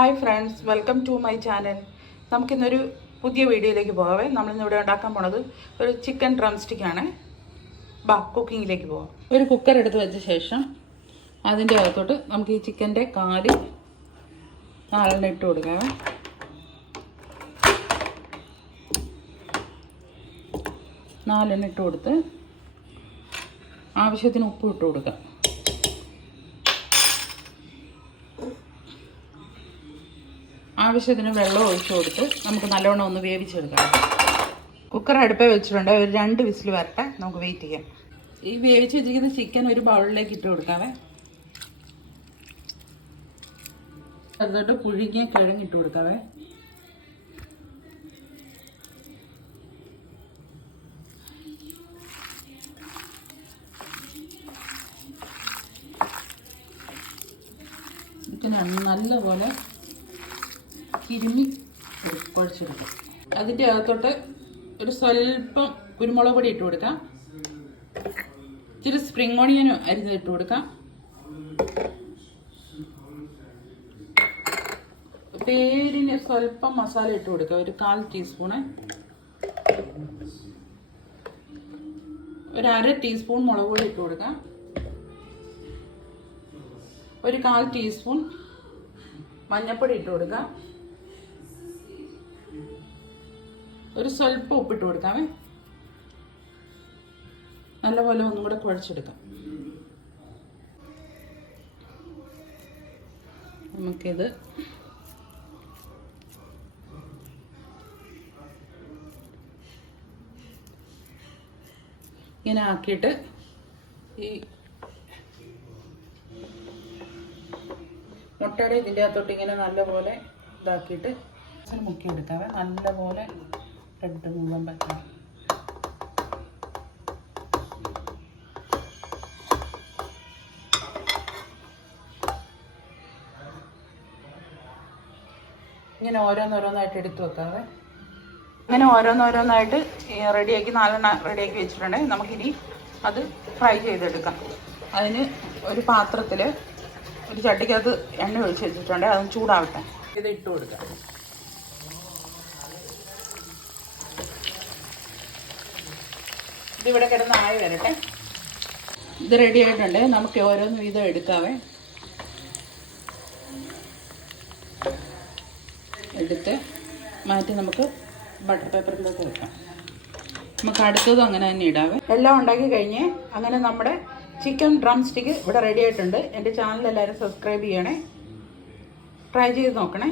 Hi friends, welcome to my channel. നമുക്കിന്നൊരു പുതിയ വീഡിയോയിലേക്ക് പോകാവേ. നമ്മളിന്നിവിടെ ഉണ്ടാക്കാൻ പോണത് ഒരു ചിക്കൻ ഡ്രം സ്റ്റിക്കാണ്. കുക്കിങ്ങിലേക്ക് പോകാം. ഒരു കുക്കർ എടുത്ത് വെച്ച ശേഷം അതിൻ്റെ അകത്തോട്ട് നമുക്ക് ഈ ചിക്കൻ്റെ കാല് നാലെണ്ണം ഇട്ട് കൊടുക്കാവേ. നാലെണ്ണം ഇട്ട് കൊടുത്ത് ആവശ്യത്തിന് ഉപ്പ് ഇട്ട് കൊടുക്കാം. ആവശ്യത്തിന് വെള്ളം ഒഴിച്ചു കൊടുത്ത് നമുക്ക് നല്ലോണം ഒന്ന് വേവിച്ചെടുക്കാം. കുക്കർ അടുപ്പേ വെച്ചിട്ടുണ്ട്. ഒരു 2 വിസിൽ വരട്ടെ, നമുക്ക് വെയിറ്റ് ചെയ്യാം. ഈ വേവിച്ച് വെച്ചിരിക്കുന്ന ചിക്കൻ ഒരു ബൗളിലേക്ക് ഇട്ട് കൊടുക്കാവേ. അതുകൊണ്ട് പുഴുങ്ങിയ കിഴങ്ങിട്ട് കൊടുക്കാവേ. നല്ലപോലെ തിരുമ്മി കുഴച്ചെടുക്കാം. അതിൻ്റെ അകത്തോട്ട് ഒരു സ്വല്പം കുരുമുളക് പൊടി ഇട്ട് കൊടുക്കാം. ഇച്ചിരി സ്പ്രിംഗ് ഓണിയനും അരിഞ്ഞിട്ട് കൊടുക്കാം. പേരിന് സ്വല്പം മസാല ഇട്ട് കൊടുക്കാം. ഒരു 1/4 ടീസ്പൂണ്. ഒരു 1/2 ടീസ്പൂൺ മുളക് പൊടി ഇട്ട് കൊടുക്കാം. ഒരു 1/4 ടീസ്പൂൺ മഞ്ഞൾപ്പൊടി ഇട്ട് കൊടുക്കാം. ഒരു സ്വല്പം ഉപ്പിട്ട് കൊടുക്കാമേ. നല്ലപോലെ ഒന്നും കൂടെ കുഴച്ചെടുക്കാം. നമുക്കിത് ഇങ്ങനെ ആക്കിയിട്ട് ഈ മുട്ടയുടെ ഇതിൻ്റെ അകത്തോട്ട് ഇങ്ങനെ നല്ലപോലെ ഇതാക്കിയിട്ട് മുക്കിയെടുക്കാവേ. നല്ലപോലെ ബ്രെഡ് മുഴുവൻ പറ്റണം. ഇങ്ങനെ ഓരോന്നോരോന്നായിട്ട് എടുത്തു വെക്കാവേ. ഇങ്ങനെ ഓരോന്നോരോന്നായിട്ട് റെഡിയാക്കി 4 റെഡിയാക്കി വെച്ചിട്ടുണ്ടെങ്കിൽ നമുക്കിനി അത് ഫ്രൈ ചെയ്തെടുക്കാം. അതിന് ഒരു പാത്രത്തിൽ ഒരു ചട്ടിക്കകത്ത് എണ്ണ ഒഴിച്ച് വെച്ചിട്ടുണ്ട്. അതൊന്ന് ചൂടാവട്ടെ. ഇത് ഇട്ട് കൊടുക്കാം. ഇതിവിടെ കിടന്ന് ആയി വരട്ടെ. ഇത് റെഡി ആയിട്ടുണ്ട്. നമുക്ക് ഓരോന്ന് വീതം എടുക്കാവേ. എടുത്ത് മാറ്റി നമുക്ക് ബട്ടർ പേപ്പറിലേക്ക് വെക്കാം. നമുക്ക് അടുത്തതും അങ്ങനെ തന്നെ ഇടാവേ. എല്ലാം ഉണ്ടാക്കി കഴിഞ്ഞ് അങ്ങനെ നമ്മുടെ ചിക്കൻ ഡ്രം സ്റ്റിക്ക് ഇവിടെ റെഡി ആയിട്ടുണ്ട്. എൻ്റെ ചാനൽ എല്ലാവരും സബ്സ്ക്രൈബ് ചെയ്യണേ. ട്രൈ ചെയ്ത് നോക്കണേ.